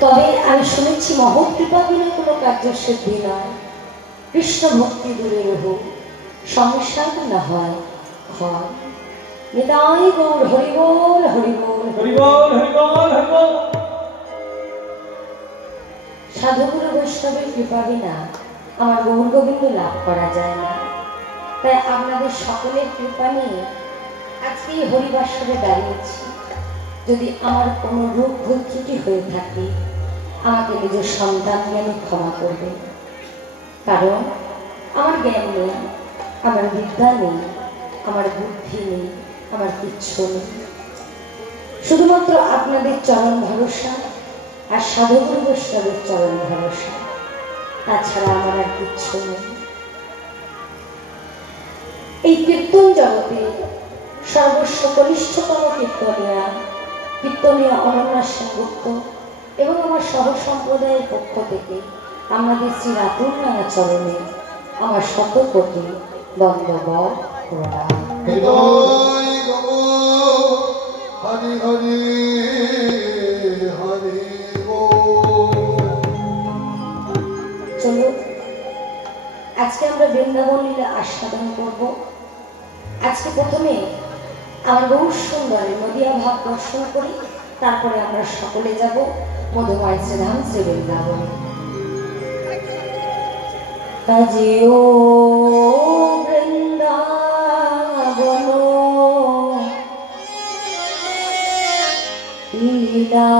তবে আমি শুনেছি মহৎ কৃপা বিনা কোনো কার্য সিদ্ধি নয়। কৃষ্ণ ভক্তি দূরে রহুক, সংসার না হয় ক্ষয়। নিতাই গৌর হরিবোল হরিবোল হরিবোল হরিবোল হরিবোল। সাধুগুরু বৈষ্ণবের কৃপা বিনা আমার গৌর গোবিন্দ লাভ করা যায় না। তাই আপনাদের সকলের কৃপা নিয়ে আজকে এই হরিবাসরে দাঁড়িয়েছি। যদি আমার কোনো রূপ ভুল ত্রুটি হয়ে থাকে আমাকে নিজের সন্তান জ্ঞানে ক্ষমা করবে। কারণ আমার জ্ঞান নেই, আমার বিদ্যা নেই, আমার বুদ্ধি নেই, আমার কিচ্ছু নেই। শুধুমাত্র আপনাদের চরণ ভরসা আর সাধুগুরু বৈষ্ণবের চরণ ভরসা, তাছাড়া আমার আর কিচ্ছু নেই। এই কীর্তন জগতে সর্বস্ব কনিষ্ঠতম কীর্তনিয়া অনন্যা সেনগুপ্ত এবং আমার সহ সম্প্রদায়ের পক্ষ থেকে আমাদের শ্রী রাতুল নানা চরণে আমার শতকোটি দণ্ডবত প্রণাম। হরি হরি হরি। চলো আজকে আমরা বৃন্দাবন লীলা আস্বাদন করব। আজকে প্রথমে আমার বহু সুন্দর নদিয়া ভাব দর্শন করি, তারপরে আমরা সকলে যাব মধুময় শ্রীধাম শ্রী বৃন্দাবনে। কাজেও বৃন্দাবন লীলা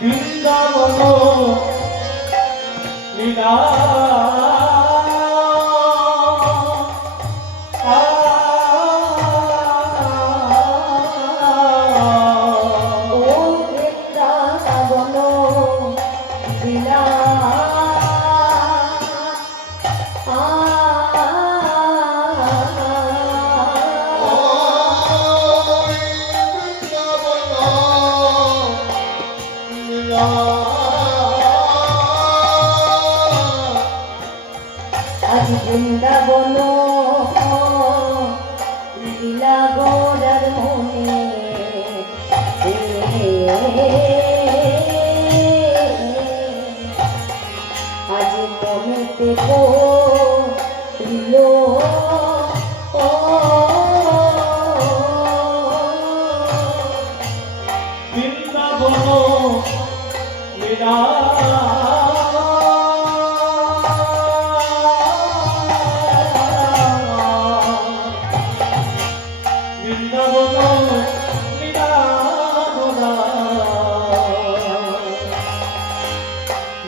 বৃন্দাবন লীলা আজ বৃন্দাবন লীলা গোরার মনে আজ মনেতে পড়িল বৃন্দাবন লীলা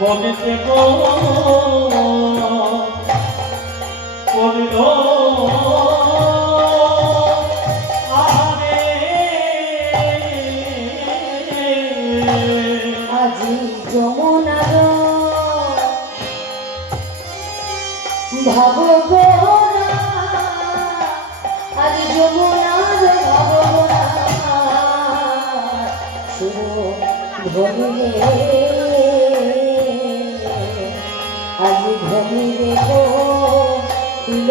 বলিতে বলিল আরে আজি যমুনার ভাবগোরা, আজি যমুনার ভাবগোরা ধরিলে আজি ধরিলে গো দিল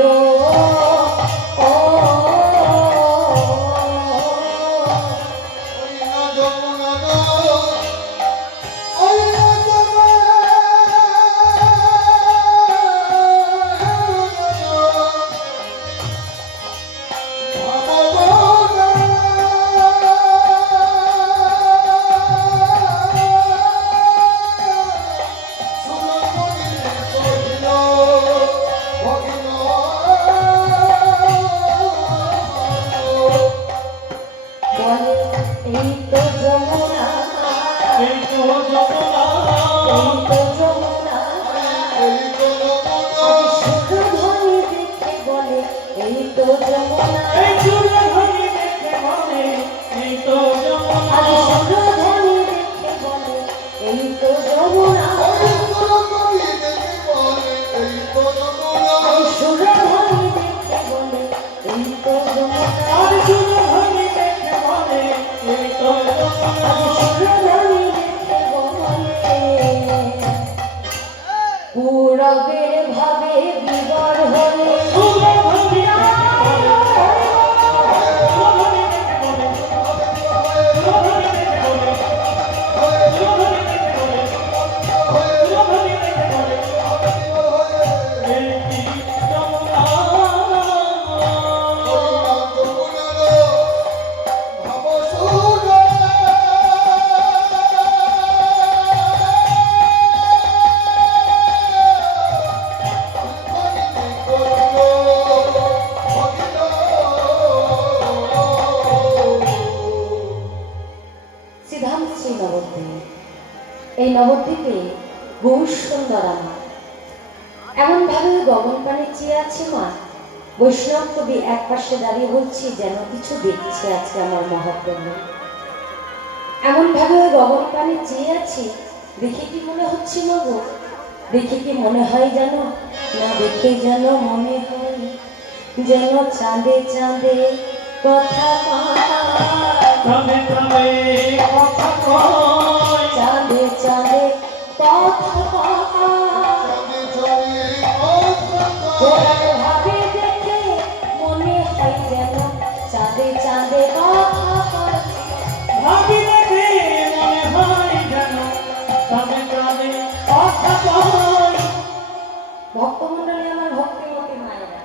পুরবের ভাবে বিবর হলে শ্রী নবদ্বীপ। এই নবদ্বীপে বহু সুন্দর আমার এমন ভাবে গগন পানে চেয়ে আছে মা। বৈষ্ণব কবি এক পাশে দাঁড়িয়ে বলছি যেন কিছু দেখছে আজকে আমার মহাপ্রভু। এমন ভাবে গগন পানে চেয়ে আছি, দেখে কি মনে হচ্ছে মা গো? দেখে কি মনে হয় জানো না? দেখে যেন মনে হয় যেন চাঁদে চাঁদে কথা চাঁদে চাঁদে কথা কয়, চাঁদে চাঁদে কথা ভাবে দেখে মনে হয় যেন চাঁদে চাঁদে কথা ভাবি দেখে মনে হয় যেন চাঁদে চাঁদে কথা কয়। ভক্তমন্ডলী আমার ভক্তিমতী মায়েরা,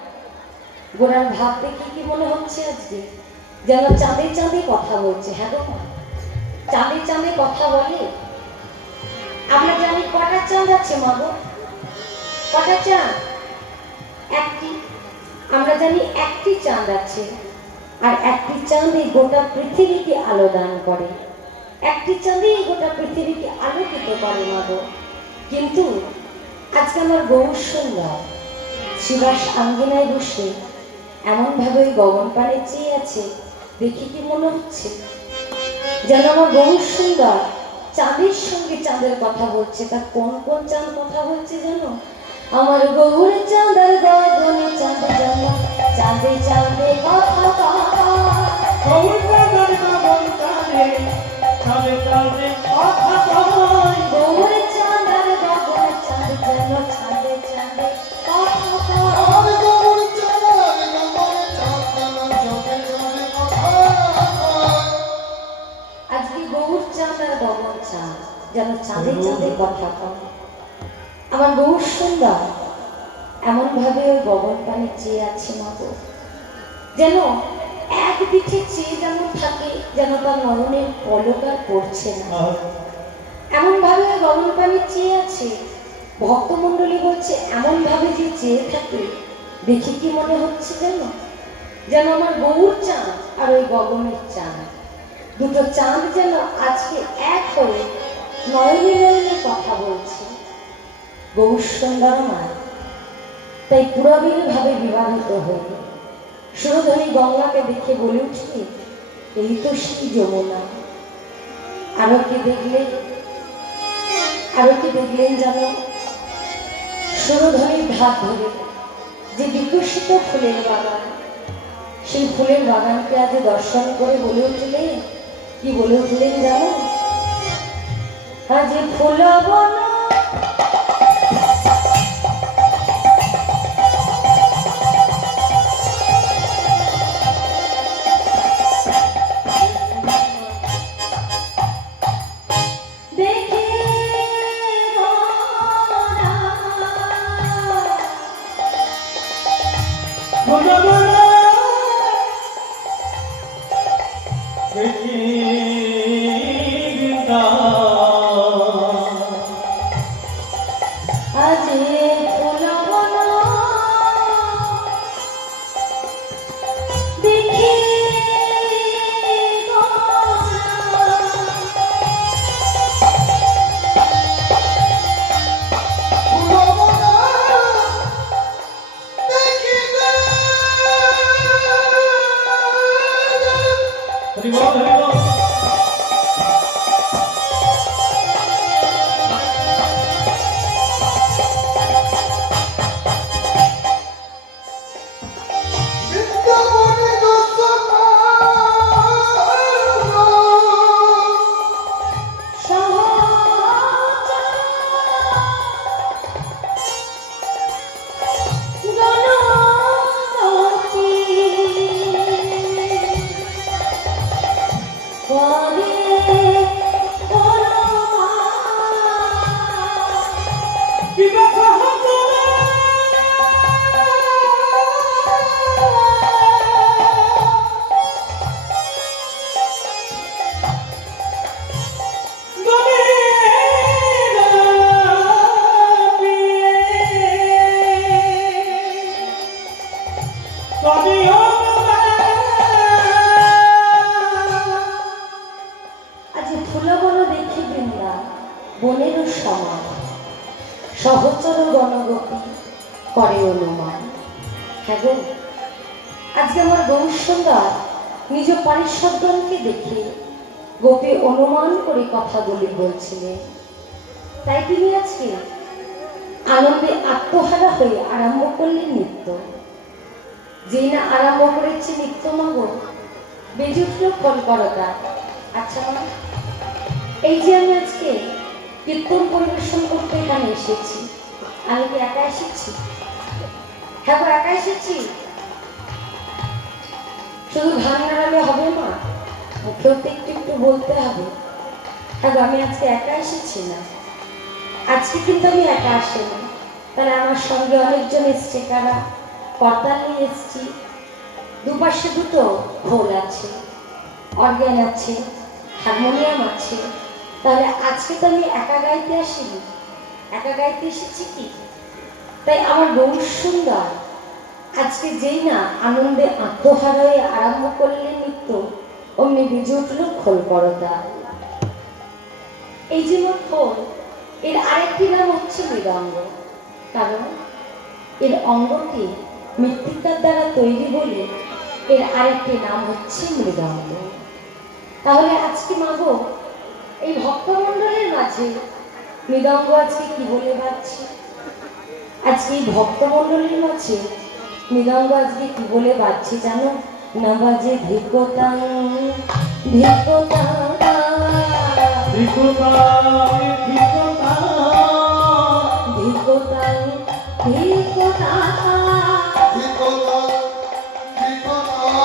গোড়ার ভাব দেখে কি মনে হচ্ছে আজকে যেন চাঁদে চাঁদে কথা বলছে। হ্যাঁ গো মা, চাঁদে চাঁদে কথা বলে। আমরা জানি কটা চাঁদ আছে মা গো? কটা চাঁদ? একটি। আমরা জানি একটি চাঁদ আছে, আর একটি চাঁদই গোটা পৃথিবীকে আলো দান করে। একটি চাঁদই গোটা পৃথিবীকে আলোকিত করে মা গো। কিন্তু আজকে আমার গৌর সুন্দর শিবাস আঙ্গিনায় বসে এমন ভাবে ওই গগন পানে চেয়ে আছে, দেখি কি মনে হচ্ছে যেন আমার গৌর সুন্দর চাঁদের সঙ্গে চাঁদের কথা বলছে। তার কোন কোন চাঁদ কথা বলছে জানো? আমার গৌর চাঁদের গগনে চাঁদ যেন চাঁদে চাঁদে কথা গৌর চাঁদের গগন চাঁদে চাঁদে চাঁদে কথা কয়। গৌর চাঁদের গগনে চাঁদ যেন চাঁদে চাঁদে কথা আজকে গৌর চাঁদ আর গগন চাঁদ যেন চাঁদে চাঁদে কথা কয়। আমার গৌর সুন্দর এমন ভাবে ওই গগন পানে চেয়ে আছে মাগো, যেন একদিকে চেয়ে যেমন থাকে যেন তার নয়নের পলক আর পড়ছে না। এমন ভাবে ওই গগন পানে চেয়ে আছে। ভক্তমন্ডলী বলছে এমন ভাবে যে চেয়ে থাকে, দেখি কি মনে হচ্ছে যেন যেন আমার গৌর চাঁদ আর ওই গগনের চাঁদ, দুটো চাঁদ যেন আজকে এক হয়ে নয়নে নয়নে কথা বলছে। গৌর সুন্দর মা তাই পুরবীর ভাবে বিবাহিত হয়ে সুরধনী গঙ্গাকে দেখে বলে উঠি, এই তো সেই যমুনা। আরো কি দেখলেন জানো? সুরধনীর ধার ধরে যে বিকশিত ফুলের বাগান, সেই ফুলের বাগানকে আজ দর্শন করে বলে উঠলেন, কি বলে উঠলেন জানো? আজ ফুল বন বিবাহ হতলে আজ ফুলবন দেখি বৃন্দা বনেরও সমান সহচর গণগোপী করে অনুমান। হ্যাঁ গো, আজকে আমার গৌর সুন্দর নিজ পারিষদগণকে দেখে গোপী অনুমান করে কথাগুলি বলছিলেন। তাই তিনি আজকে আনন্দে আত্মহারা হয়ে আরম্ভ করলেন নৃত্য। যেই না আরম্ভ করেছে নৃত্য মাগ বেজে উঠল কলকরতা। আচ্ছা মা, এই যে আমি আজকে কীর্তন পরিবেশন করতে এখানে এসেছি, আমি কি একা এসেছি? হ্যাঁ গো, একা এসেছি। শুধু ঘাম নাড়ালে হবে মা, মুখেও তো একটু একটু বলতে হবে। হ্যাঁ গো, আমি আজকে একা এসেছি না, আজকে কিন্তু আমি একা আসিনি। তাহলে আমার সঙ্গে অনেকজন এসছে। কারা? করতাল নিয়ে এসছি, দুপাশে দুটো খোল আছে, অর্গান আছে, হারমোনিয়াম আছে। তাহলে আজকে তো আমি একা গাইতে আসিনি, একা গাইতে এসেছি কি? তাই আমার গৌর সুন্দর আজকে যেই না আনন্দে আত্মহারা হয়ে আরম্ভ করলেন নৃত্য, অমনি বেজে উঠল খোল পরতা। এই যে খোল, এর আরেকটি নাম হচ্ছে মৃদঙ্গ। কারণ এর অঙ্গটি মৃত্তিকার দ্বারা তৈরি বলে এর আরেকটি নাম হচ্ছে মৃদঙ্গ। তাহলে আজকে মাগো এই ভক্তমণ্ডলের মাঝে মৃদঙ্গ আজকে কি বলে বাজছে? আজকে এই ভক্তমণ্ডলের মাঝে মৃদঙ্গ আজকে কি বলে বাজছে জানো? না বাজে ধিকতাং ধিকতাং ধিকতাং ধিকতাং ধিকতাং ধিকতাং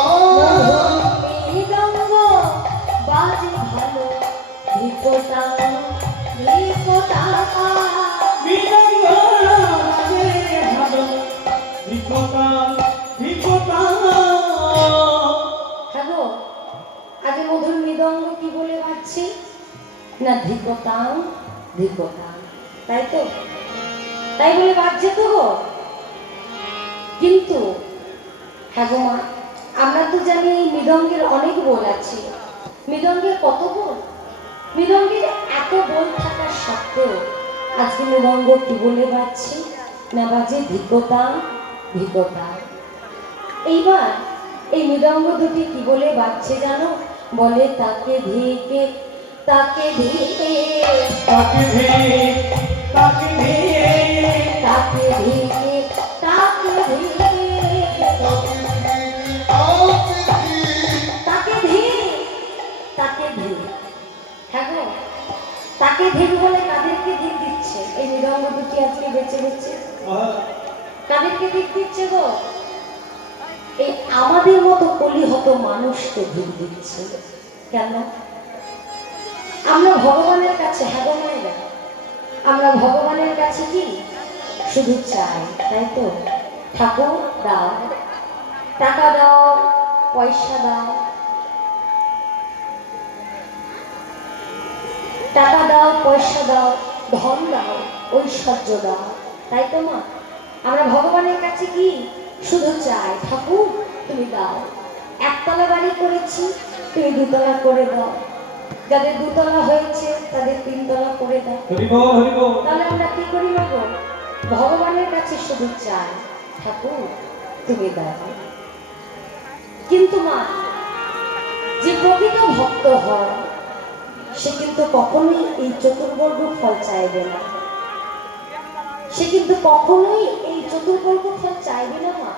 মৃদঙ্গ বাজে ভালো ধিকতাং ধিকতাং বিদঙ্গ বাজে ভালো ধিকতাং ধিকতাং। হ্যাঁ গো, আজ মধুর মৃদঙ্গ কি বলে বাজছে? না ধিকতাং ধিকতাং, তাই তো? তাই বলে বাজছে তো গো। কিন্তু হ্যাঁ গো মা, আমরা তো জানি এই মৃদঙ্গের অনেক বোল আছে। মৃদঙ্গের কত বোল? মৃদঙ্গের এত বোল থাকা সত্ত্বেও আজকে মৃদঙ্গ কি বলে বাজছে? না বাজে ধিকতাং ধিকতাং। এইবার এই মৃদঙ্গ দুটি কি বলে বাজছে জানো? বলে তাকে ধিকে তাকে ধিকে তাকে ধীরে তাকে ধীরে তাকে ধিকে তাকে ধিকে তাকে ধীর তাকে ধীর। হ্যাঁ গো, তাকে ধীর বলে কাদেরকে দিক দিচ্ছে? এই মৃদঙ্গ দুটি আজকে বেঁচে বেঁচে কাদেরকে দিক দিচ্ছে গো? এই আমাদের মতো কলিহত মানুষকে দিক দিচ্ছে। কেন? আমরা ভগবানের কাছে, হ্যাঁ গো মায়েরা, আমরা ভগবানের কাছে কি শুধু চাই, তাই তো? ঠাকুর দাও, টাকা দাও, পয়সা দাও, টাকা দাও, পয়সা দাও, ধন দাও, ঐশ্বর্য দাও, তাই তো মা? আমরা ভগবানের কাছে কি শুধু চাই, ঠাকুর তুমি দাও। একতলা বাড়ি করেছি, তুমি দুতলা করে দাও। যাদের দুতলা হয়েছে তাদের তিনতলা করে দাও। হরিবল হরিবল। তাহলে আমরা কি করি না গো? ভগবানের কাছে শুধু চাই, ঠাকুর তুমি দাও। কিন্তু মা, যে প্রকৃত ভক্ত হয় সে কিন্তু কখনোই এই চতুর্বর্গ ফল চাইবে না। সে কিন্তু কখনোই এই চতুর্বর্গ ফল চাইবে না মা।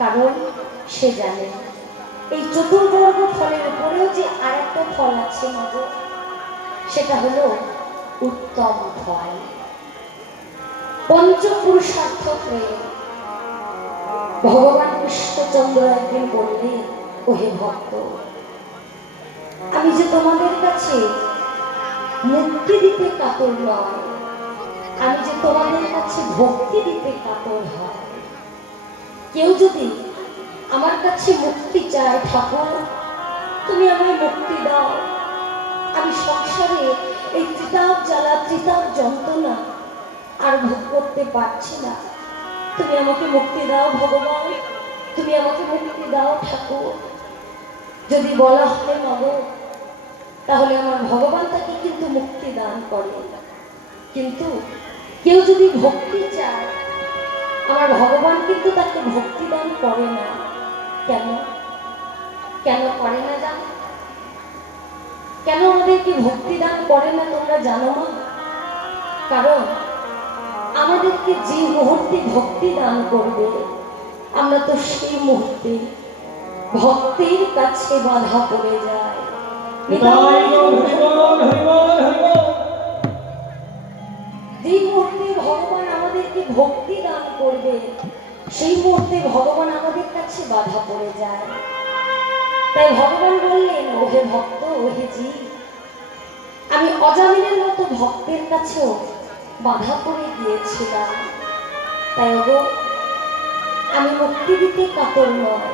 কারণ সে জানে এই চতুর্বর্গ ফলের উপরেও যে আর একটা ফল আছে মাগো, সেটা হলো উত্তম ফল, পঞ্চপুরুষার্থ প্রেম। ভগবান কৃষ্ণচন্দ্র একদিন বললেন, ওহে ভক্ত, আমি যে তোমাদের কাছে মুক্তি দিতে কাতর নয়, আমি যে তোমাদের কাছে ভক্তি দিতে কাতর হয়। কেউ যদি আমার কাছে মুক্তি চায়, ঠাকুর তুমি আমায় মুক্তি দাও, আমি সংসারে এই ত্রিতাপ জ্বালা ত্রিতাপ যন্ত্রণা আর ভোগ করতে পারছি না, তুমি আমাকে মুক্তি দাও ভগবান, তুমি আমাকে মুক্তি দাও ঠাকুর। যদি বলা হয় মাগো, তাহলে আমার ভগবান তাকে কিন্তু মুক্তি দান করে। কিন্তু কেউ যদি ভক্তি চায়, আমার ভগবান কিন্তু তাকে ভক্তি দান করে না। কেন কেন করে না জানো? কেন আমাদেরকে ভক্তি দান করে না তোমরা জানো না? কারণ আমাদেরকে যে মুহূর্তে ভক্তি দান করবে, আমরা তো সেই মুহূর্তে ভক্তের কাছে বাধা পড়ে যায়। যে মুহূর্তে ভগবান আমাদেরকে ভক্তি দান করবে, সেই মুহূর্তে ভগবান আমাদের কাছে বাধা পড়ে যায়। তাই ভগবান বললেন, ওহে ভক্ত, ওহে জীব, আমি অজামিনের মতো ভক্তের কাছেও বাধা পড়ে গিয়েছিলাম। তাই ওগো, আমি মুক্তি দিতে কাতর নয়,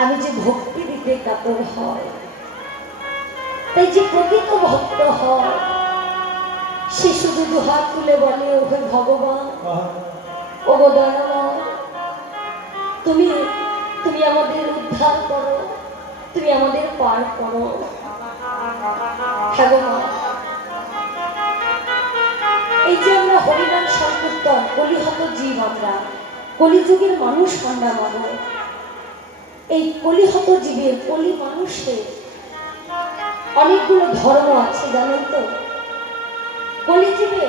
আমি যে ভক্তি দিতে কাতর হয়। তাই যে প্রকৃত ভক্ত হয়, সে শুধু দুহাত তুলে বলে, ওহে ভগবান, ওগো দয়াময়, তুমি তুমি আমাদের উদ্ধার করো, তুমি আমাদের পার করো। ভগবান, এই যে আমরা হরিনাম সংকীর্তন, কলিহত জীব, আমরা কলিযুগের মানুষ, আমরা মানব। এই কলিহত জীবের, কলি মানুষের অনেকগুলো ধর্ম আছে জানেন তো? কলিযুগে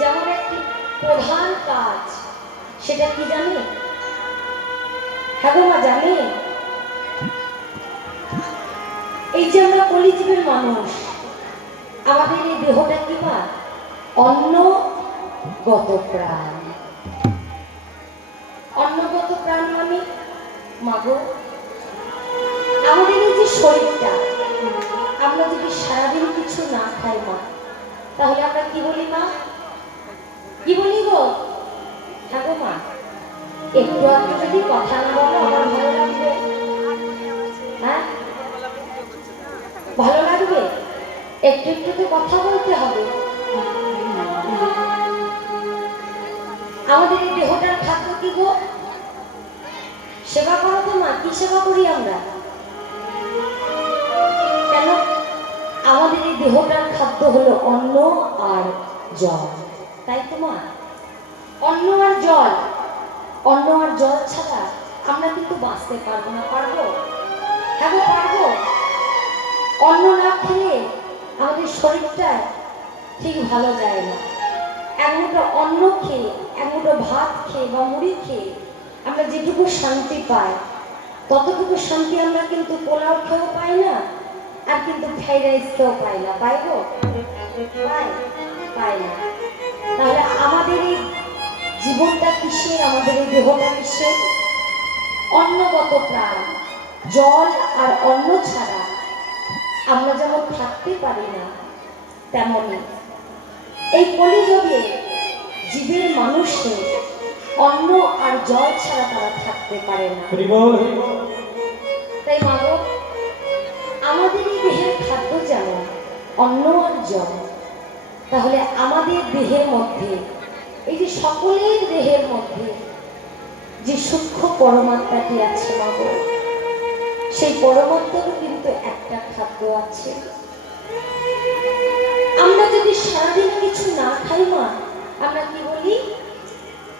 যেমন একটি প্রধান কাজ, সেটা কি জানে? হ্যাঁ মা, জানে? এই যে আমরা কলিযুগের মানুষ, আমাদের এই দেহটা কি মা? অন্নগত প্রাণ। অন্নগত প্রাণ মানে মাগো, আমাদের এই যে শরীরটা, আমরা যদি সারাদিন কিছু না খাই মা, তাহলে আমরা কি বলি মা? কি বলি গো? হ্যাঁ গো মা, একটু আধটু যদি কথা না বলো আমার ভালো লাগবে? হ্যাঁ, ভালো লাগবে? একটু একটু তো কথা বলতে হবে। আমাদের এই দেহটার খাদ্য কি গো? সেবা করো তো মা। কি সেবা করি আমরা? কেন? আমাদের এই দেহটার খাদ্য হলো অন্ন আর জল, তাই তো মা? অন্ন আর জল, অন্ন আর জল ছাড়া আমরা কিন্তু বাঁচতে পারবো না। পারবো? হ্যাঁ গো, পারবো। অন্ন না খেলে আমাদের শরীরটা ঠিক ভালো যায় না। এক মুঠো অন্ন খেয়ে, এক মুঠো ভাত খেয়ে বা মুড়ি খেয়ে আমরা যেটুকু শান্তি পাই, ততটুকু শান্তি আমরা কিন্তু পোলাও খেয়েও পাই না, আর কিন্তু ফ্রাইড রাইস খেয়েও পাই না। পাইবো? পাই না। তাহলে আমাদের এই জীবনটা কিসের? আমাদের এই দেহটা কিসের? অন্নগত প্রাণ। জল আর অন্ন ছাড়া আমরা যেমন থাকতে পারি না, তেমনই এই কলিযুগে জীবের মানুষের অন্ন আর জল ছাড়া তারা থাকতে পারে না। তাই মানব, আমাদের এই দেহের খাদ্য যেমন অন্ন আর জল, তাহলে আমাদের দেহের মধ্যে, এই যে সকলের দেহের মধ্যে যে সূক্ষ্ম পরমাত্মাটি আছে মাগো, সেই পরমাত্মারও কিন্তু একটা খাদ্য আছে। আমরা যদি সারাদিন কিছু না খাই মা, আমরা কি বলি?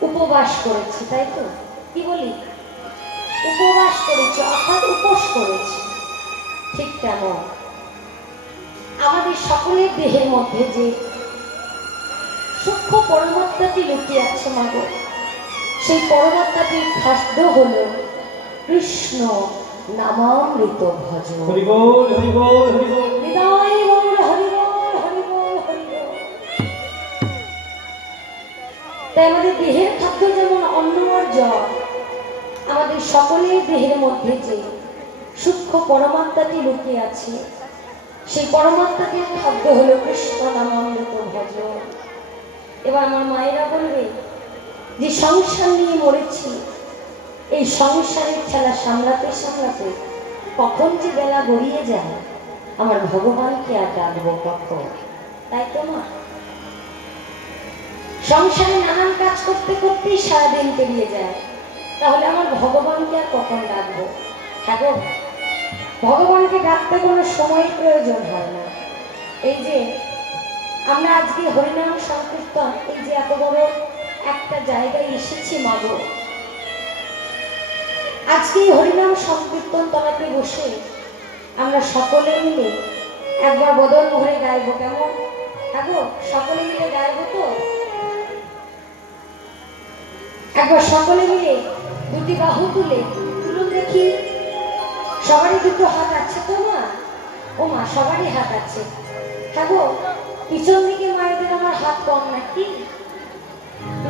উপবাস করেছি, তাই তো? কি বলি? উপবাস করেছি, অর্থাৎ উপোস করেছি। ঠিক তেমন আমাদের সকলের দেহের মধ্যে যে সূক্ষ্ম পরমাত্মাটি লুকিয়ে আছে মাগো, সেই পরমাত্মাটির খাদ্য হলো কৃষ্ণ নামামৃত ভজ। হরি বল, হরি বল, হরি বল। হৃদয় বল, হরি বল, হরি বল, হরি বল। তাই আমাদের দেহের খাদ্য যেমন অন্ন আর জল, আমাদের সকলের দেহের মধ্যে যে সূক্ষ্ম পরমাত্মাটি লুকিয়ে আছে, সেই পরমাত্মাটির খাদ্য হলো কৃষ্ণ নামামৃত ভজ। এবার আমার মায়েরা বলবে যে সংসার নিয়ে মরেছি, এই সংসারের খেলা সামলাতে সামলাতে কখন যে বেলা গড়িয়ে যায়, আমার ভগবানকে আর ডাকবো কখন? তাই তো মা, সংসারে নানান কাজ করতে করতেই সারাদিন পেরিয়ে যায়, তাহলে আমার ভগবানকে আর কখন ডাকবো? হ্যাঁ গো, ভগবানকে ডাকতে কোনো সময়ের প্রয়োজন হয় না। এই যে আমরা আজকে হরিনাম সংকীর্তন, এই যে এত বড় একটা জায়গায় এসেছি মাগো, আজকে এই হরিনাম সংকীর্তন তলাতে বসে আমরা সকলে মিলে একবার বদল ভরে গাইবো, কেমন? হ্যাঁ গো, সকলে মিলে গাইবো তো? একবার সকলে মিলে দুটি বাহু তুলুন দেখি। সবারই দুটো হাত আছে তো মা? ও মা, সবারই হাত আছে। হ্যাঁ গো, পিছন দিকে মায়েদের আমার হাত কম নাকি?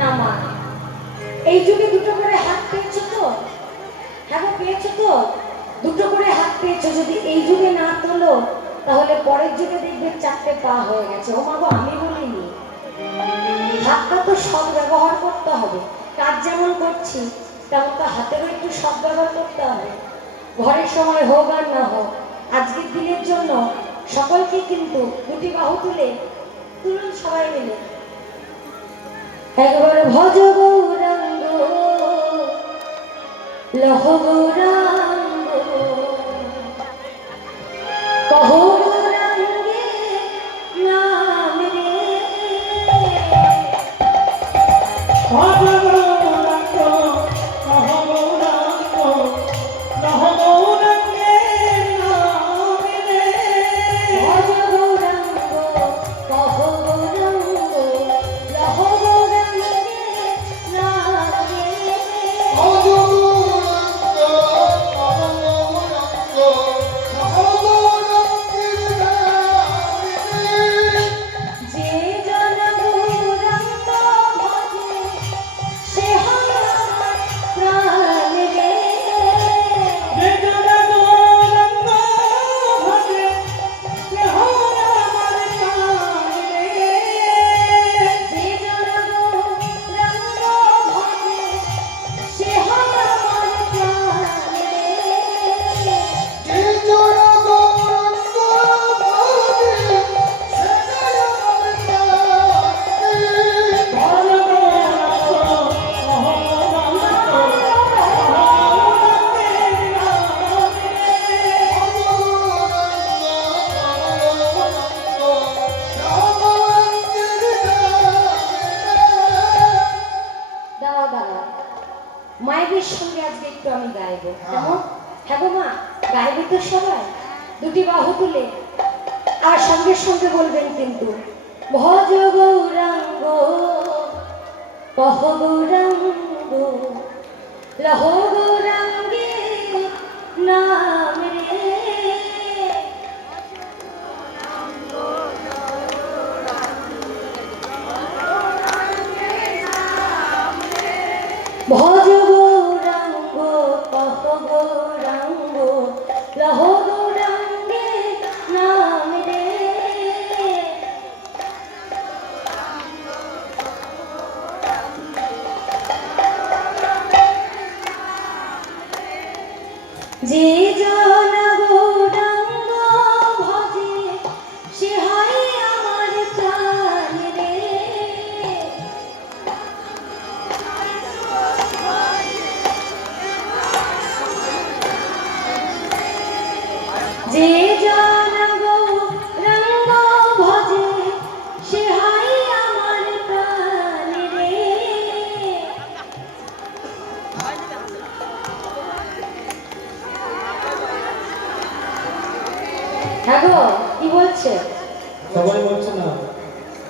না মা, এই যুগে দুটো করে হাত পেয়েছো তো? হ্যাঁ গো, পেয়েছো তো? দুটো করে হাত পেয়েছো, যদি এই যুগে না তোলো তাহলে পরের যুগে দেখবে চারটে পা হয়ে গেছে। ও মা গো, আমি বলিনি। হাতটা তো সৎ ব্যবহার করতে হবে, কাজ যেমন করছি তেমন তো হাতেরও একটু সৎ ব্যবহার করতে হবে। ঘরের সময় হোক আর না হোক, আজকের দিনের জন্য সকলকে কিন্তু দুটি বাহু তুলুন সবাই মিলে। একবার ভজ গৌরাঙ্গ লহ গৌরাঙ্গ কহ গৌরাঙ্গে নাম রে। মায়েদের সঙ্গে আজকে একটু আমি গাইবো, কেমন? হ্যাঁ গো মা, গাইবে তো সবাই দুটি বাহু তুলে, আর সঙ্গে সঙ্গে বলবেন কিন্তু ভজ গৌরাঙ্গ কহ গৌরাঙ্গ লহ গৌরাঙ্গে নাম রে। ভজ গৌরাঙ্গ কহ গৌরাঙ্গ লহ গৌরাঙ্গে নাম রে। যে জন গৌরাঙ্গ ভজে সে হয় আমার প্রাণ রে। যে জন গৌরাঙ্গ ভজে সে হয় আমার প্রাণ রে। হ্যাঁ গো, কি বলছে? সবাই বলছে না,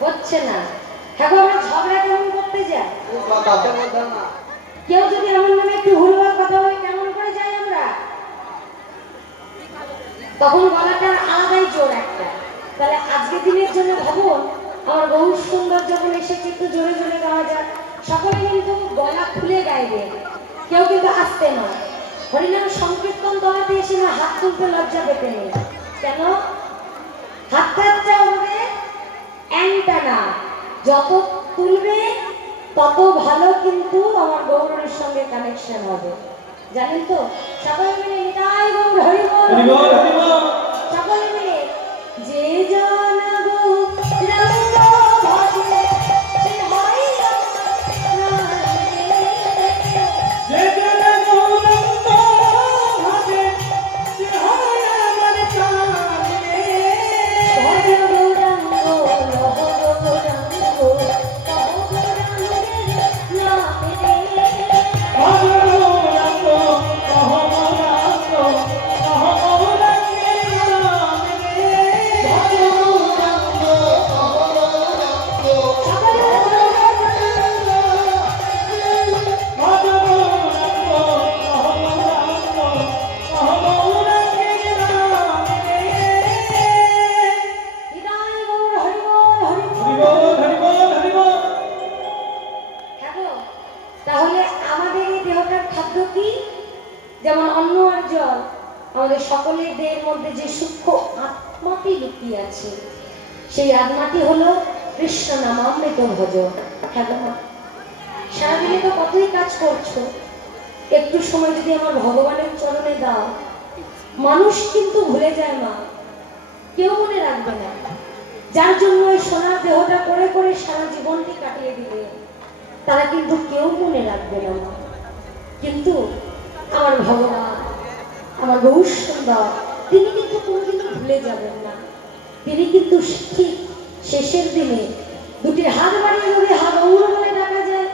হচ্ছে না। হ্যাঁ গো, আমরা ঝগড়া কেমন করতে যাই? কেউ যদি আমার নামে একটু ভুলভাল কথা বলে কেমন করে যাই আমরা? তখন গলাটার আলাদাই জোর একটা। তাহলে আজকের দিনের জন্য ভাবুন, আমার বহু সুন্দর যখন এসেছে একটু জোরে জোরে গাওয়া যায়। সকলে কিন্তু গলা খুলে গাইবে, কেউ কিন্তু আসতে নয়। হরিনাম সংকীর্তন দলাতে এসে না হাত তুলতে লজ্জা পেতে নেই। কেন? হাতটা হবে অ্যান্টানা, যত তুলবে তত ভালো কিন্তু আমার গৌরের সঙ্গে কানেকশন হবে। জানেন তো? সকলে মিলে নিতাই গৌর হরি বল। হরি বল, হরি বল। সকলে মিলে যে জন গৌরাঙ্গ ভজে সে হয় আমার প্রাণে। যে জন গৌরাঙ্গ ভজে সে হয় আমার প্রাণে। ভজ গৌরাঙ্গ লহ গৌরাঙ্গ কহ গৌরাঙ্গের নামে। ভজ গৌরাঙ্গ, কহ গৌরাঙ্গ, কহ গৌরাঙ্গের নামে। ভজ গৌরাঙ্গ, কহ গৌরাঙ্গ, ভজ গৌরাঙ্গ, কহ গৌরাঙ্গ, কহ গৌরাঙ্গের নামে। নিতাই গৌর হরি বল, হরি হরি বল। বল, হরি বল, হরি বল। হ্যাঁ গো, তাহলে আমাদের এই দেহটার খাদ্য কি? যেমন অন্ন আর জল, আমাদের সকলের দেহের মধ্যে যে সূক্ষ্ম আত্মাটি লুকিয়ে আছে, সেই আত্মাটি হলো কৃষ্ণ নামামৃত ভজ। হ্যাঁ গো মা, সারাদিনে তো কতই কাজ করছো, একটু সময় যদি আমার ভগবানের চরণে দাও। মানুষ কিন্তু ভুলে যায় মা, কেউ মনে রাখবে না। যার জন্য ওই সোনার দেহটা করে করে সারা জীবনটি কাটিয়ে দিলে, তারা কিন্তু কেউ মনে রাখবে না মা। কিন্তু আমার ভগবান, আমার বহু সুন্দর, তিনি কিন্তু কোনোদিনও ভুলে যাবেন না। তিনি কিন্তু ঠিক শেষের দিনে দুটি হাত বাড়িয়ে যদি হা গৌর বলে ডাকা যায়,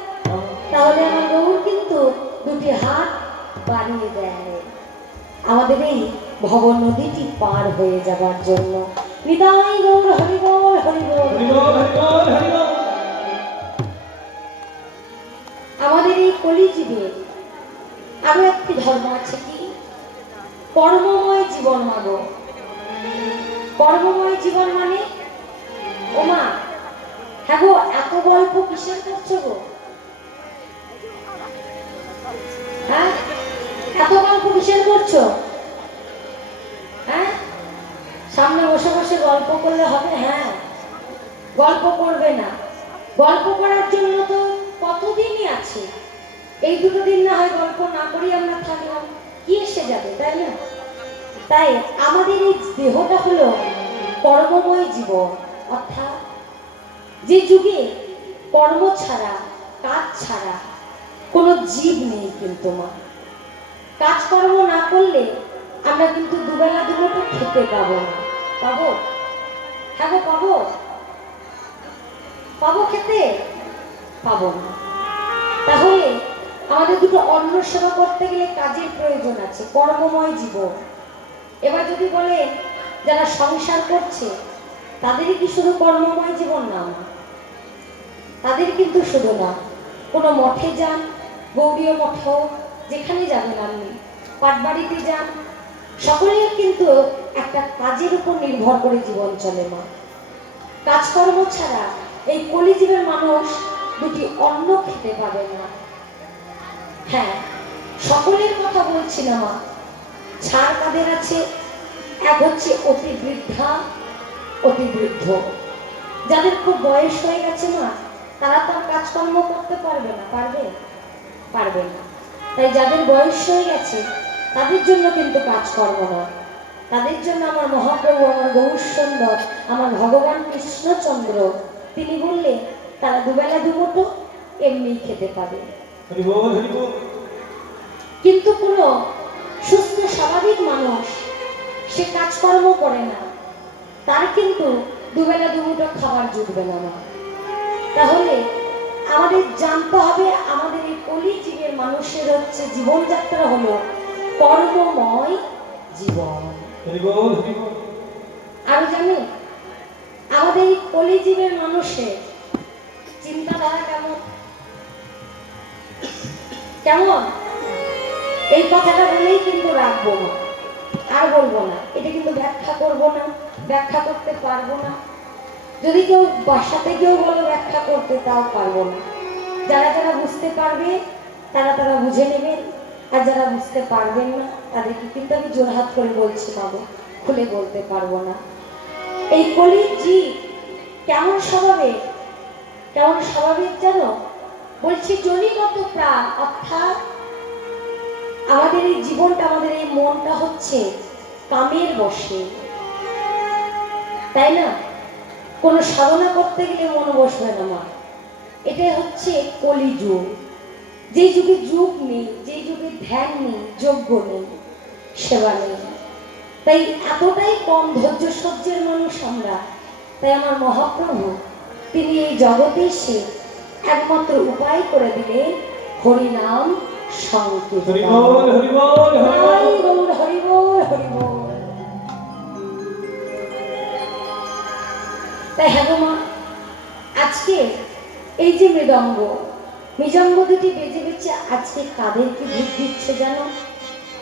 তাহলে আমার গৌর কিন্তু দুটি হাত বাড়িয়ে দেয় আমাদের এই ভব নদীটি পার হয়ে যাবার জন্য। নিতাই গৌর হরি বল, হরি বল। হরি বল, হরি বল, হরি বল। আমাদের এই কলিযুগে আরো একটি ধর্ম আছে, কি? কর্মময় জীবন মাগো। কর্মময় জীবন মানে, ও মা, হ্যাঁ গো, এত গল্প কিসের করছো গো? হ্যাঁ, এত গল্প কিসের করছো? হ্যাঁ, সামনে বসে বসে গল্প করলে হবে? হ্যাঁ, গল্প করবে না। গল্প করার জন্য তো কতদিনই আছে। এই দুটো দিন না হয় গল্প না করি আমরা থাকলাম, কি এসে যাবে, তাই না? তাই আমাদের এই দেহটা হলো কর্মময় জীবন, অর্থাৎ যে যুগে কর্ম ছাড়া, কাজ ছাড়া কোনো জীব নেই। কিন্তু মা, কাজকর্ম না করলে আমরা কিন্তু দুবেলা দুমুঠো খেতে পাবো না। পাবো? হ্যাঁ গো, পাবো? পাবো খেতে? পাবো না। তাহলে আমাদের দুটো অন্ন সেবা করতে গেলে কাজের প্রয়োজন আছে, কর্মময় জীবন। এবার যদি বলে যারা সংসার করছে তাদেরই কি শুধু কর্মময় জীবন? না, তাদের কিন্তু শুধু না। কোনো মঠে যান, গৌড়ীয় মঠ, যেখানে যাবেন আপনি, পাটবাড়িতে যান, সকলের কিন্তু একটা কাজের উপর নির্ভর করে জীবন চলে মা। কাজকর্ম ছাড়া এই কলিযুগের মানুষ দুটি অন্ন খেতে পাবে না। হ্যাঁ, সকলের কথা বলছি না মা, ছাড় কাদের আছে? এক হচ্ছে অতি বৃদ্ধা, অতি বৃদ্ধ। যাদের খুব বয়স হয়ে গেছে মা, তারা তো আর কাজকর্ম করতে পারবে না। পারবে? পারবে না। তাই যাদের বয়স হয়ে গেছে তাদের জন্য কিন্তু কাজকর্ম নয়, তাদের জন্য আমার মহাপ্রভু, আমার গৌর সুন্দর, আমার ভগবান কৃষ্ণচন্দ্র, তিনি বললেন তারা দুবেলা দুমুঠো এমনি খেতে পাবে। হরি বল, হরি বল। কিন্তু কোনো সুস্থ স্বাভাবিক মানুষ সে কাজকর্ম করে না, তার কিন্তু দুবেলা দুমুঠো খাবার জুটবে না মা। তাহলে আমাদের জানতে হবে আমাদের এই কলিযুগের মানুষের হচ্ছে জীবনযাত্রা হলো কর্মময় জীবন। হরি বল, হরি বল। আর জানি আমাদের এই কলিযুগের মানুষের চিন্তাধারা কেমন কেমন এই কথাটা বলেই কিন্তু রাখবো না, আর বলবো না। এটা কিন্তু ব্যাখ্যা করবো না, ব্যাখ্যা করতে পারবো না। যদি কেউ বাসাতে কেউ বলো ব্যাখ্যা করতে, তাও পারবো না। যারা যারা বুঝতে পারবে তারা তারা বুঝে নেবেন, আর যারা বুঝতে পারবেন না তাদেরকে কিন্তু আমি জোরহাত করে বলছি বাবু, খুলে বলতে পারবো না। এই কলির জীব কেমন স্বভাবে, কেমন স্বাভাবিক জানো? বলছি জনিগত প্রাণ, অর্থাৎ আমাদের এই জীবনটা, আমাদের এই মনটা হচ্ছে কামের বশে, তাই না? কোনো সাধনা করতে গেলে মন বসবে না মা। এটাই হচ্ছে কলিযুগ। যেই যুগে যুগ নেই, যেই যুগে ধ্যান নেই, যজ্ঞ নেই, সেবা নেই, তাই এতটাই কম ধৈর্য সহ্যের মানুষ আমরা। তাই আমার মহাপ্রভু তিনি এই জগতে এসে একমাত্র উপায় করে দিলেন হরিনাম সংকীর্তন। হরি বল হরি বল হরি বল। হরি বল হরি বল হরি বল। তাই হ্যাঁ গো মা, আজকে এই যে মৃদঙ্গ দুটি বেজে বেজে আজকে কাদেরকে ভিড় দিচ্ছে জানো?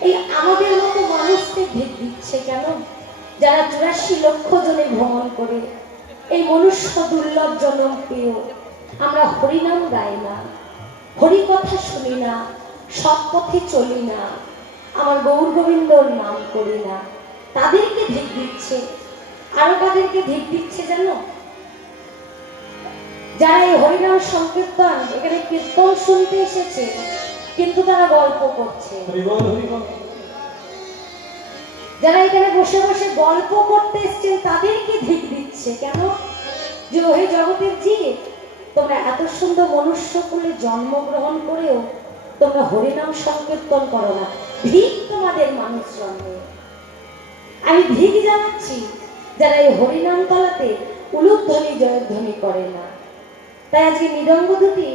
এই আমাদের মতো মানুষকে ভিড় দিচ্ছে কেন? যারা 84 লক্ষ জনে ভ্রমণ করে এই মনুষ্য দুর্লভ জন্ম পেয়েও আমরা হরিনাম গাই না, হরি কথা শুনি না, সৎ পথে চলি না, আমার গৌর গোবিন্দর নাম করি না, তাদেরকে ভিড় দিচ্ছে। আরো তাদেরকে ভিড় দিচ্ছে জানো? যারা এই হরিনাম সংকীর্তন এখানে কীর্তন শুনতে এসেছে, কিন্তু তারা গল্প করছে। হরি বল হরি বল। যারা এখানে বসে বসে গল্প করতে এসছেন তাদেরকে ধিক দিচ্ছে কেন? যে ওহে জগতের জীব, তোমরা এত সুন্দর মনুষ্য কুলে জন্মগ্রহণ করেও তোমরা হরিনাম সংকীর্তন করো না, ভিক তোমাদের মানুষ জন্মে। আমি ভিক জানাচ্ছি যারা এই হরিনাম তলাতে উলুধ্বনি জয়ধ্বনি করে না। তাই আজকে মৃদঙ্গ দুটি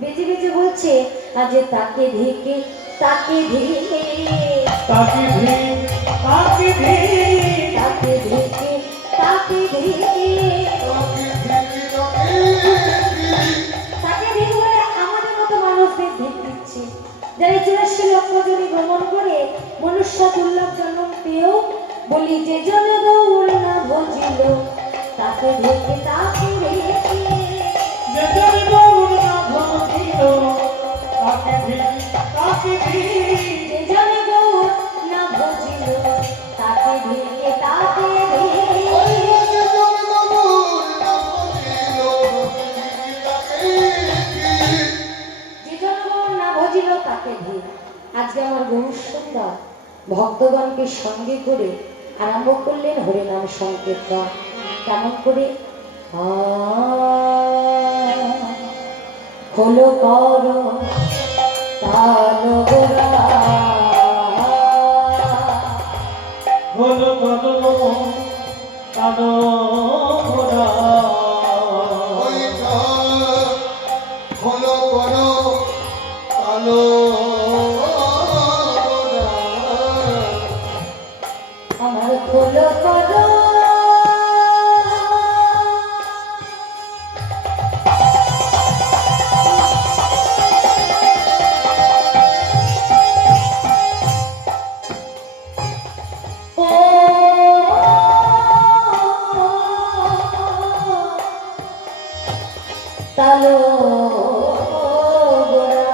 বেজে বেজে বলছে, আজে তাকে ধিকে তাকে ধিকে তাকে ভিড় তাকে ভিড়। তাকে ধিকে তাকে ধিকে তাকে ধিক বলে আমাদের মতো মানুষদের ধিক দিচ্ছে, যারা 84 লক্ষ জনে ভ্রমণ করে মনুষ্য দুর্লভ জন্ম পেয়েও বলি যে জন গৌর না ভজিল তাকে ধিকে তাকে ধিকে। যেজন গৌর না ভজিল তাকে ভিড় তাকে ভিড়। যে জন গৌর না ভজিল তাকে ধিকে তাকে ধিকে। যে জন গৌর না ভজিল তাকে ধিক। আজকে আমার গৌর সুন্দর ভক্তগণকে সঙ্গে করে আরম্ভ করলেন হরিনাম সংকীর্তন। কেমন করে? হলো কর তাল গোরা, হলো কদম কানো মোরা। আমার হলো কর তালো গোরা।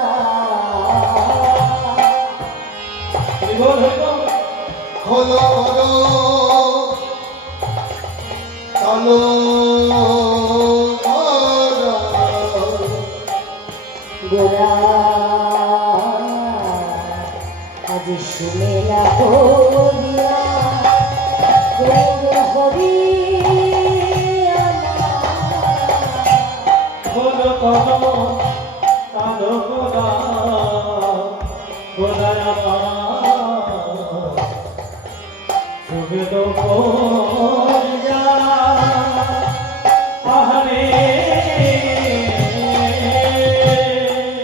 হরি বল হরি বল। হলো করো কালো গোরা আজ শুনে না করিয়া গৌর হরি হলো কদম কানো মোরা। গোদায় আমার সুবেদ পরিয়া পাহাড়ে।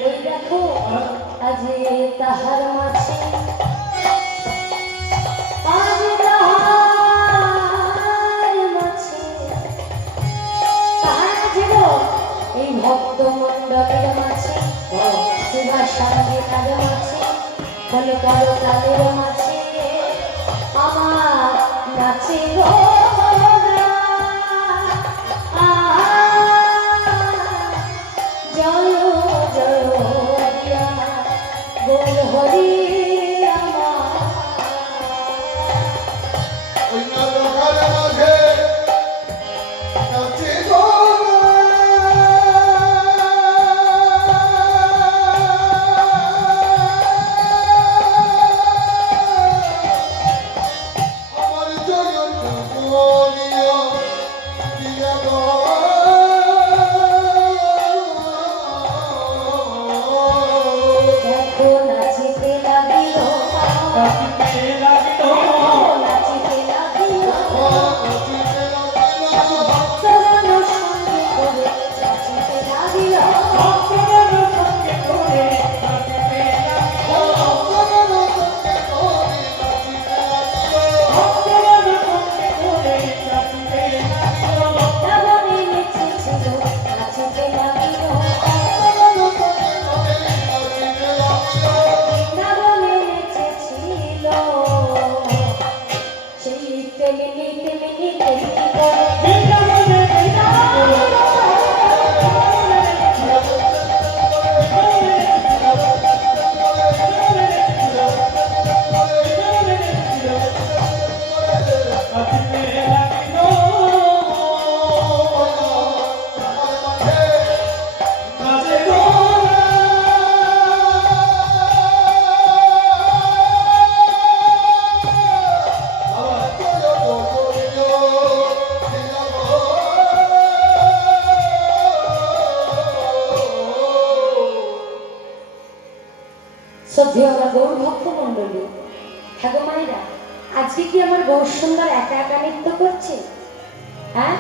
ওই দেখো আজ তাহার মাঝে আজ তাহার মাঝে তাহার মাঝে গো এই ভক্ত মণ্ডলের মাঝে শিবা সঙ্গে তার মাঝে হলো কালো তালের মাঝে আমার নাচে গো জয় জয় দিয়া গৌর হরি আমার। ওই নরকার মাঝে নাচে গো নাচিতে লাগিল নাচিতে লাগিল নাচিতে লাগিল ভক্তগণ সঙ্গে করে নাচিতে লাগিল ভক্তগণ সঙ্গে করে নাচিতে লাগিল ভক্তগণ সঙ্গে করে নাচিতে লাগিল ভক্তগণ সঙ্গে করে নাচিতে লাগিল বৃন্দাবনে নেচেছিল নাচিতে লাগিল ভক্তগণ সঙ্গে করে নাচিতে লাগিল বৃন্দাবনে নেচেছিল সেই তেমনি তেমনি তেমনি করে বৃন্দাবনে নাচিতে লাগিল নাচে গো শ্রদ্ধেয় আমার গৌর ভক্ত মন্ডলী ঠাকুর মায়েরা আজকে কি আমার গৌর সুন্দর একা একা নৃত্য করছে? হ্যাঁ,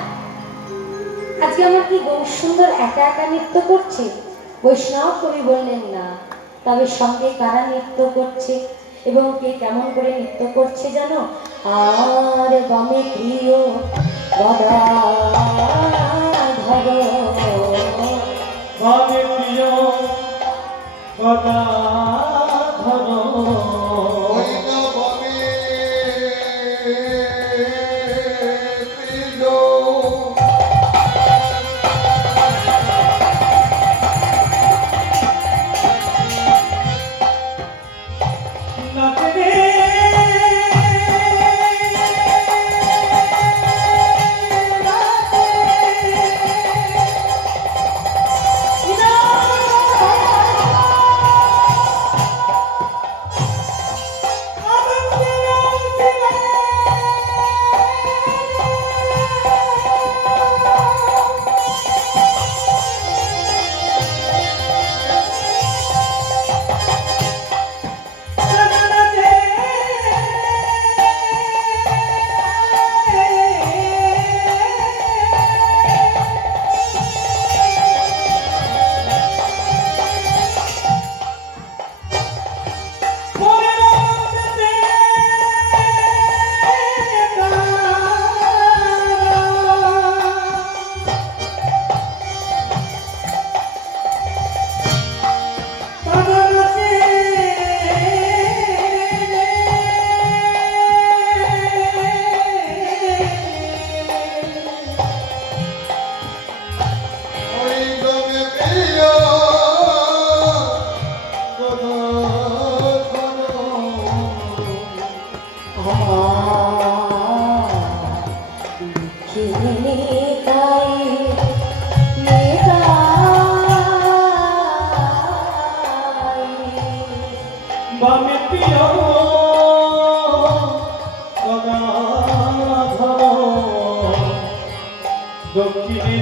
আজকে আমার কি গৌর সুন্দর একা একা নৃত্য করছে? বৈষ্ণব কবি বললেন না, তবে সঙ্গে কারা নৃত্য করছে এবং কে কেমন করে নৃত্য করছে জানো? আর বামে প্রিয় গদাধর ভাবে প্রিয় গদাধর নাচে রে বামে প্রিয় গদাধর দক্ষিণে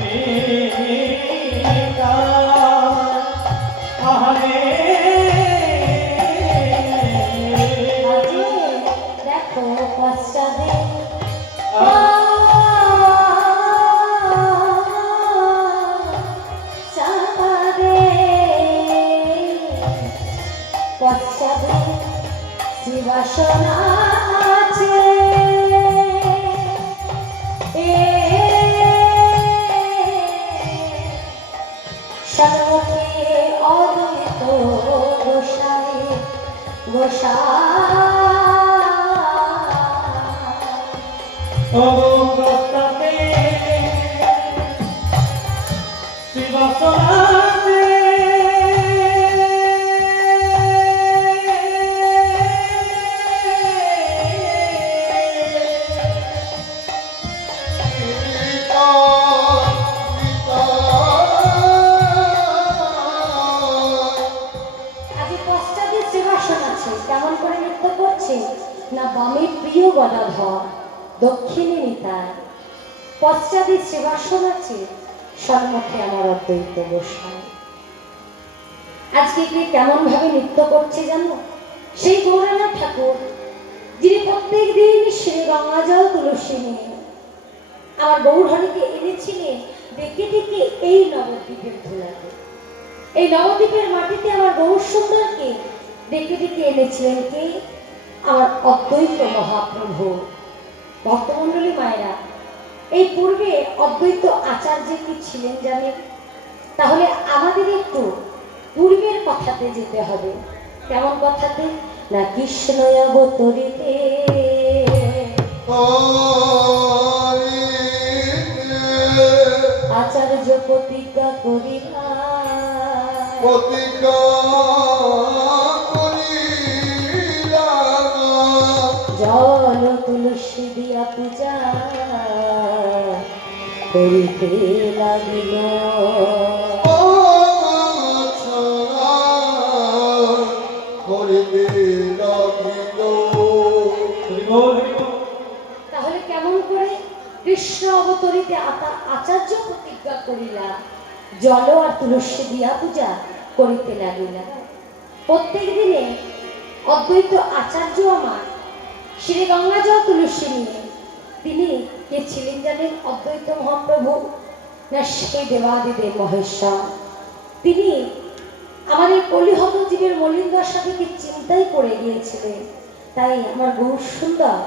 আহারে দেখো পশ্চাদে পশ্চাদে শ্রীবাসনা আছে সর্বকে অদ্বৈত গোসাই অবস্থাতে শিবাসনাতে আজ পশ্চাদে শ্রীবাসন আছে, কেমন করে নৃত্য করছে না? বামে প্রিয় গদাধর দক্ষিণে নিতাই, পশ্চাদে শ্রীবাসন আছে, সম্মুখে আমার অদ্বৈত গোসাই। আজকে কে কেমন ভাবে নৃত্য করছে জানো? সেই গৌরাঙ্গ ঠাকুর যিনি প্রত্যেক দিন শ্রী গঙ্গা জল তুলসী নিয়ে আমার গৌরহরিকে এনেছিলেন ডেকে ডেকে এই নবদ্বীপের ধুলাতে। এই নবদ্বীপের মাটিতে আমার গৌর সুন্দরকে ডেকে ডেকে এনেছিলেন কে? আমার অদ্বৈত মহাপ্রভু। ভক্তমণ্ডলী মায়েরা, এই পূর্বে অদ্বৈত আচার্য কি ছিলেন জানেন? তাহলে আমাদের একটু পূর্বের কথাতে যেতে হবে। কেমন কথাতে? না কৃষ্ণ অবতরিতে আচার্য প্রতিজ্ঞা করিলা জল তুলসী দিয়া পূজা করিতে লাগিল। তাহলে কেমন করে কৃষ্ণ অবতরিতে আচার্য প্রতিজ্ঞা করিলা জল আর তুলসী দিয়া পূজা করিতে লাগিলা। প্রত্যেক দিনে অদ্বৈত আচার্য আমার শ্রী গঙ্গা জল তুলসী নিয়ে তিনি কে ছিলেন জানেন? অদ্বৈত মহাপ্রভু না সেই দেবাদিদেব মহেশ্বর। তিনি আমাদের কলিহত জীবের মলিন দশা থেকে চিন্তায় পড়ে গিয়েছিলেন। তাই আমার গৌর সুন্দর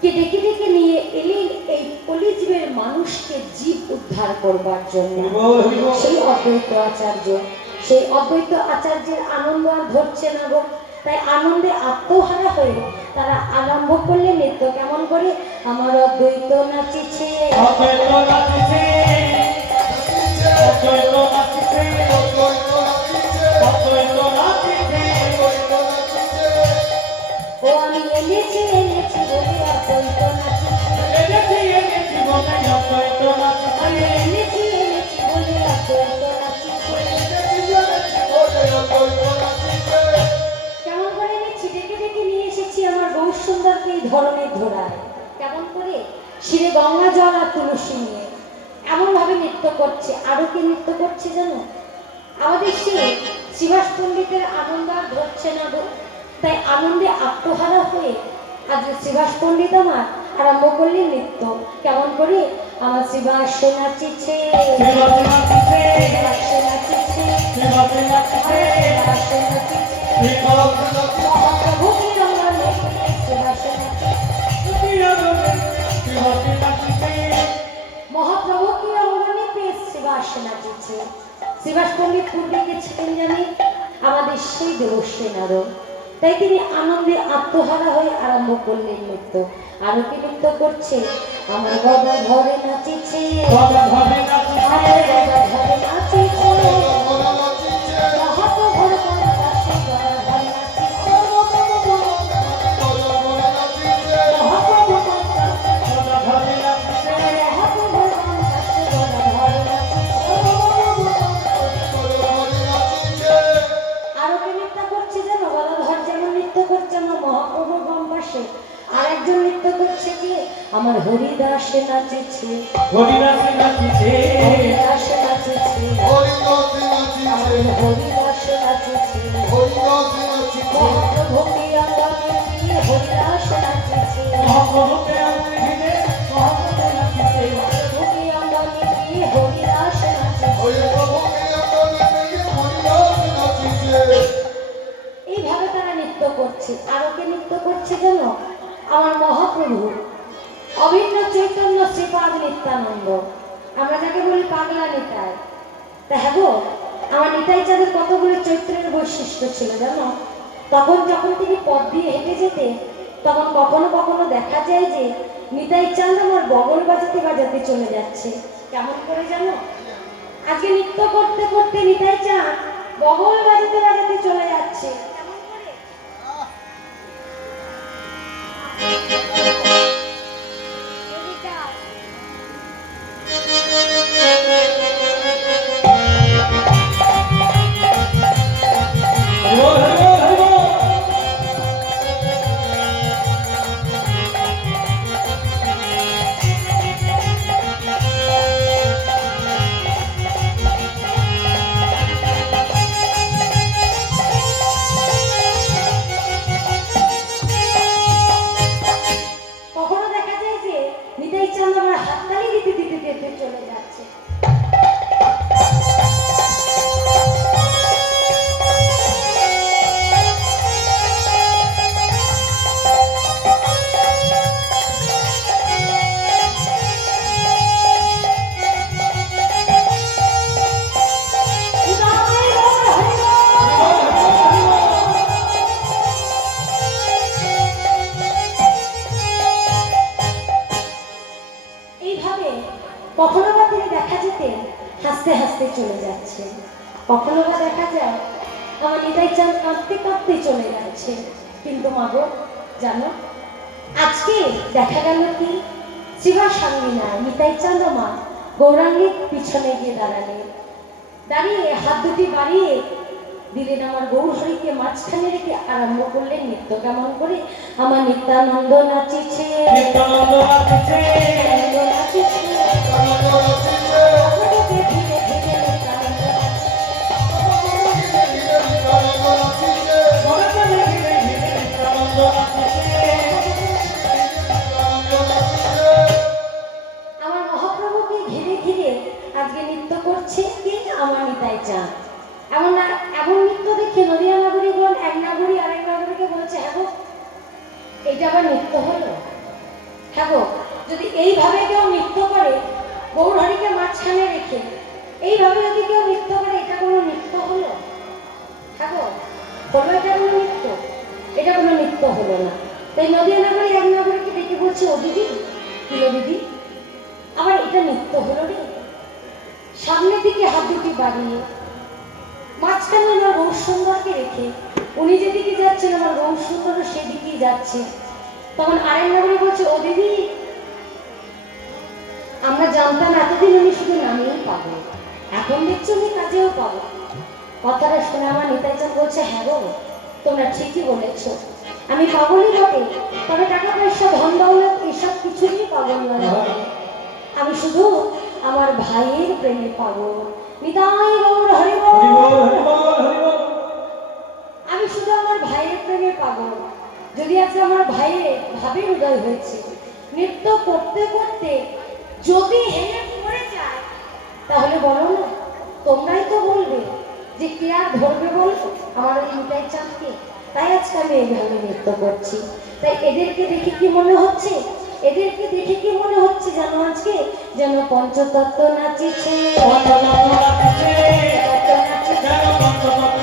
কে ডেকে ডেকে নিয়ে এলেন এই কলিজীবের মানুষকে জীব উদ্ধার করবার জন্য। সেই অদ্বৈত আচার্য, সেই অদ্বৈত আচার্যের আনন্দ আর ধরছে না গো। তাই আনন্দে আত্মহারা হয়ে তারা আরম্ভ করলে নৃত্য। কেমন করে? আমার অদ্বৈত নাচিছে ও আমি এনেছি এনেছি বলে অদ্বৈত নাচিছে আমি এনেছি এনেছি বলে অদ্বৈত নাচিছে। কেমন করে এনেছি? ডেকে ডেকে নিয়ে এসেছি আমার গৌর সুন্দরকে এই ধরনের ধরায়। কেমন করে? শিরে গঙ্গা জল আর তুলসী নিয়ে এমন ভাবে নৃত্য করছে। আরো কি নৃত্য করছে জানো? আমাদের সেই শিবাস পণ্ডিতের আনন্দ আর ধরছে না গো। তাই আনন্দে আত্মহারা হয়ে আজ শিবাস পণ্ডিত আমার আরম্ভ করলেন নৃত্য। কেমন করে? আমার শিবাস নাচিছে মহাপ্রভু কি অঙ্গনে শিবাস নাচিছে। শিবাস পণ্ডিত পূর্বে কে ছিলেন জানি? আমাদের সেই দেবশ্রী নারদ। তাই তিনি আনন্দে আত্মহারা হয়ে আরম্ভ করলেন নৃত্য। আরো কি নৃত্য করছে? আমার গদা ধরে নাচিছে আমার হরিদাস নাচিছে হরিদাস নাচিছে হরিদাস নাচিছে হরিদাস নাচিছে মহাপ্রভুকে আঙ্গনে নিয়ে হরিদাস নাচিছে মহাপ্রভুকে আঙ্গনে নিয়ে হরিদাস নাচিছে। এইভাবে তারা নৃত্য করছে। আরো কে নৃত্য করছে জানো? আমার মহাপ্রভু অভিন্ন চৈতন্য শ্রীপাদ নিত্যানন্দ। আমরা যাকে বলি পাগলা নিতাই। তা হ্যাঁ গো, আমার নিতাই চাঁদের কতগুলো চৈত্রের বৈশিষ্ট্য ছিল জানো? তখন যখন তিনি পথ দিয়ে হেঁটে যেতে তখন কখনো কখনো দেখা যায় যে নিতাই চাঁদ আমার বগল বাজাতে বাজাতে চলে যাচ্ছে। কেমন করে জানো? আজকে নৃত্য করতে করতে নিতাই চাঁদ বগল বাজাতে বাজাতে চলে যাচ্ছে। কেমন করে? চলে যাচ্ছে, কখনো বা দেখা যায় আমার নিতাই চাঁদ কাঁদতে কাঁদতে চলে যাচ্ছে। কিন্তু মাগো জানো, আজকে দেখা গেল কি শিবার সঙ্গী না নিতাই চাঁদ মা গৌরাঙ্গের পিছনে গিয়ে দাঁড়ালেন, দাঁড়িয়ে হাত দুটি বাড়িয়ে দিলেন আমার গৌরহরিকে মাঝখানে রেখে আরম্ভ করলেন নৃত্য। কেমন করে? আমার নিত্যানন্দ নাচিছে, নিত্যানন্দ নাচিছে, নিত্যানন্দ নাচিছে, নিত্যানন্দ নাচিছে, আপনাকে ধীরে ধীরে নিত্যানন্দ নাচিছে। ধীরে ধীরে নিত্যানন্দ নাচিছে, মনকে ধীরে ধীরে নিত্যানন্দ নাচিছে। নিত্যানন্দ নাচিছে। আমার মহাপ্রভুকে ঘিরে ঘিরে আজকে নৃত্য করছে কি আমার নিতাই চাঁদ। এমন নৃত্য দেখে নদিয়া নাগরিকগণ এক নাগরী আরেক নাগরীকে বলছে, হ্যাঁ গো এটা আবার নৃত্য হলো? হ্যাঁ গো, যদি এইভাবে কেউ নৃত্য করে গৌরহরিকে মাঝখানে রেখে, এইভাবে যদি কেউ নৃত্য করে, এটা কোনো নৃত্য হলো? হ্যাঁ গো, হলো এটা কোনো নৃত্য? এটা কোনো নৃত্য হলো না। তাই নদিয়া নাগরী এক নাগরীকে ডেকে বলছে, ও দিদি, কি ও দিদি, আবার এটা নৃত্য হলো রে? সামনের দিকে হাত দুটি বাড়িয়ে মাঝখানে আমার গৌর সুন্দরকে রেখে উনি যেদিকে যাচ্ছেন আমার গৌর সুন্দরও সেদিকেই যাচ্ছে। তখন আরেক নাগরী বলছে, ও দিদি, আমরা জানতাম এতদিন উনি শুধু নামেই পাবো, এখন দেখছি উনি কাজেও পাবো। কথাটা শুনে আমার নিতাই চাঁদ বলছে, হ্যাঁ গো তোমরা ঠিকই বলেছ, আমি পাগলই বটে, তবে টাকা পয়সা ধন দৌলত এসব কিছুই পাগল নয়, আমি শুধু আমার ভাইয়ের প্রেমে পাগল। নিতাই গৌর হরি বল। হরি বল, হরি বল, হরি বল। আমি শুধু আমার ভাইয়ের প্রেমে পাগল। যদি আজকে আমার ভাইয়ের ভাবের উদয় হয়েছে, নৃত্য করতে করতে যদি হেরে পড়ে যায়, তাহলে বলো না, তোমরাই তো বলবে যে কে আর ধরবে বলো আমার ওই নিতাই চাঁদকে। তাই আজকে আমি এইভাবে নৃত্য করছি। তাই এদেরকে দেখে কি মনে হচ্ছে? এদেরকে দেখে কি মনে হচ্ছে যেন আজকে যেন পঞ্চতত্ত্ব নাচিছে, পঞ্চতত্ত্ব নাচিছে, পঞ্চতত্ত্ব নাচিছে। যেন পঞ্চতত্ত্ব